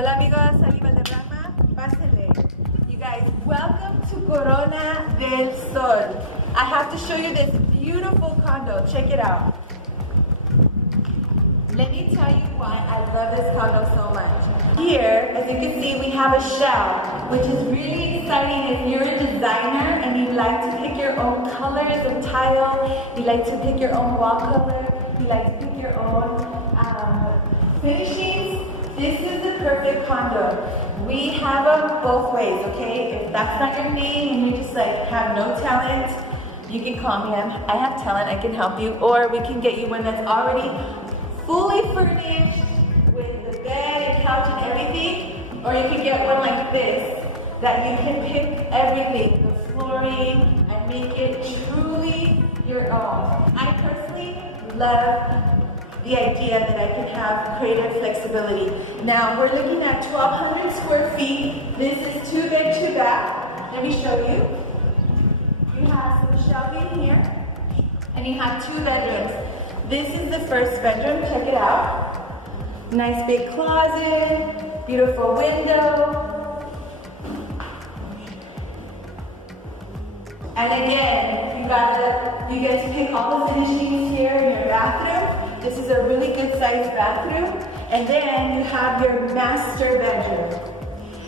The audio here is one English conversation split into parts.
Hola amigos, Ellie Balderrama, pásele. You guys, welcome to Corona del Sol. I have to show you this beautiful condo. Check it out. Let me tell you why I love this condo so much. Here, as you can see, we have a shell, which is really exciting if you're a designer and you like to pick your own colors of tile, you like to pick your own wall color, you like to pick your own finishings. This is the perfect condo. We have them both ways, okay? If that's not your name and you just like have no talent, you can call me. I have talent, I can help you. Or we can get you one that's already fully furnished with the bed and couch and everything. Or you can get one like this that you can pick everything, the flooring, and make it truly your own. I personally love the idea that I can have creative flexibility. Now we're looking at 1,200 square feet. This is 2 bed, 2 bath. Let me show you. You have some shelving here, and you have 2 bedrooms. This is the first bedroom, check it out. Nice big closet, beautiful window. And again, you get to pick all the finishings here in your bathroom. This is a really good sized bathroom. And then you have your master bedroom.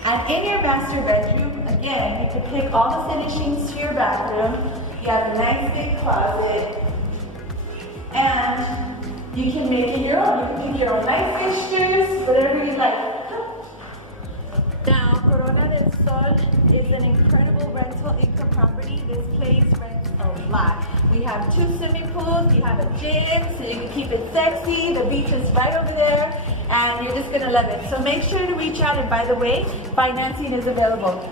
And in your master bedroom, again, you can pick all the finishings to your bathroom. You have a nice big closet. And you can make it your own. You can pick your own light fixtures, whatever you like. Now, Corona del Sol is an incredible rental income property. This place rents a lot. We have 2 swimming pools, you have a gym, so you can keep it sexy. The beach is right over there, and you're just gonna love it. So make sure to reach out, and by the way, financing is available.